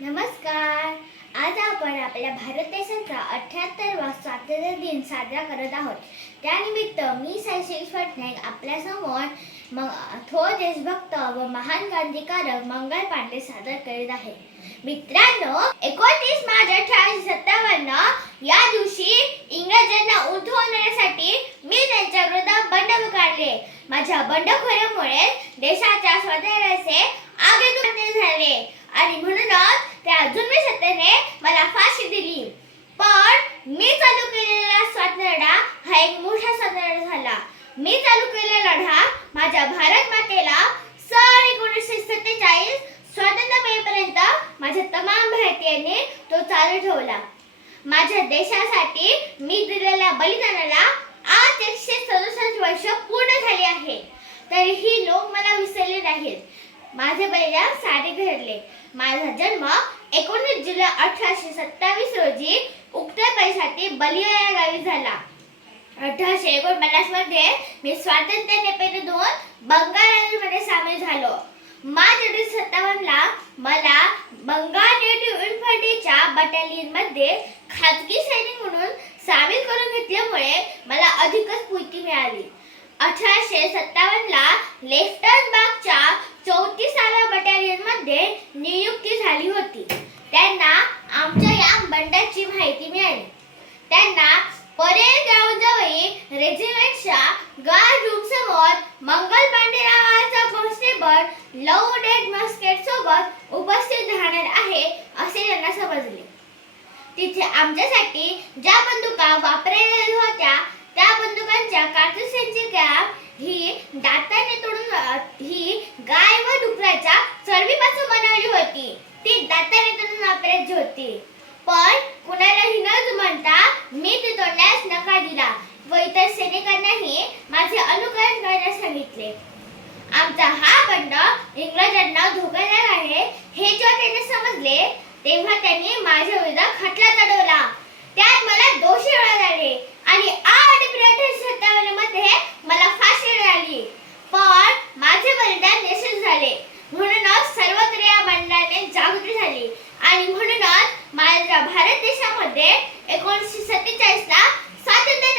नमस्कार. आज आपण आपल्या भारत देशाचा अठ्याहत्तरवा स्वातंत्र्य दिन साजरा करत आहोत. त्यानिमित्त मी सायशेष पटनाईक आपल्यासमोर म थोर देशभक्त व महान क्रांतिकारक मंगल पांडे सादर करीत आहे. मित्रांनो एकोणतीस मार्च अठराशे सत्तावन्न या दिवशी इंग्रजांना उठवण्यासाठी मी त्यांच्या विरोधात बंड पुकारले. माझ्या बंडखोरीमुळे देशाच्या स्वातंत्र्याचे आगे झाले. आणि म्हणूनच त्या जुलमी सत्तेने मला फाशी दिली. पण मी चालू केलेला स्वातंत्र्य हा एक मोठा स्वातंत्र्य झाला. मी चालू केलेला लढा माझ्या भारत मातेला सन एकोणीसशे सत्तेचाळीस स्वातंत्र्य मिळेपर्यंत माझ्या तमाम भारतीयांनी तो चालू ठेवला. माझ्या देशासाठी मी दिलेल्या बलिदानाला आज एकशे सदुसष्ट वर्ष पूर्ण झाली आहे. तरीही लोक मला विसरले नाहीत. माझे बलिदान सारे घडले माझा जन्म एकोणीस जुलै अठराशे सत्तावीस रोजी उत्तर प्रदेशातील बलिया या गावी झाला. अठराशे एकोणपन्नासमध्ये मी स्वातंत्र्य नेपेने दोन बंगाल मध्ये सामील झालो. मार्च एकोणीसशे सत्तावन्नला मला बंगाल नेटिव्ह इन्फंट्रीच्या बटालियनमध्ये खाजगी सैनिक म्हणून सामील करून घेतल्यामुळे मला अधिकच पुष्टी मिळाली. अठराशे सत्तावन्नला लेफ्टन बागच्या चौतीसाव्या बटालियनमध्ये नियुक्ती झाली होती. त्यांना आमच्या या बंडाची माहिती मिळाली. त्यांना परेड ग्राउंड रेजिमेंटच्या गार्ड रूम समोर मंगल पांडे नावाचा कॉन्स्टेबल लव डेड मस्केट सोबत उपस्थित राहणार आहे असे त्यांना समजले. तिथे आमच्यासाठी ज्या बंदुका वापरलेल्या होत्या त्या बंदुकांच्या कारतुसांची ती दाताने तोडून होती पण कुणालाही न म्हणता मी ते तोडण्यास नकार दिला व इतर सैनिकांनाही माझे अनुकरण करण्यास सांगितले. आमचा हा बंड इंग्रजांना धोकादायक आहे हे जेव्हा त्यांनी समजले तेव्हा त्यांनी माझ्या विरुद्ध खटला चढवला. त्यात मला दोषी ओळख आले भारत देशामध्ये एकोणीसशे सत्तेचाळीस ला स्वातंत्र्य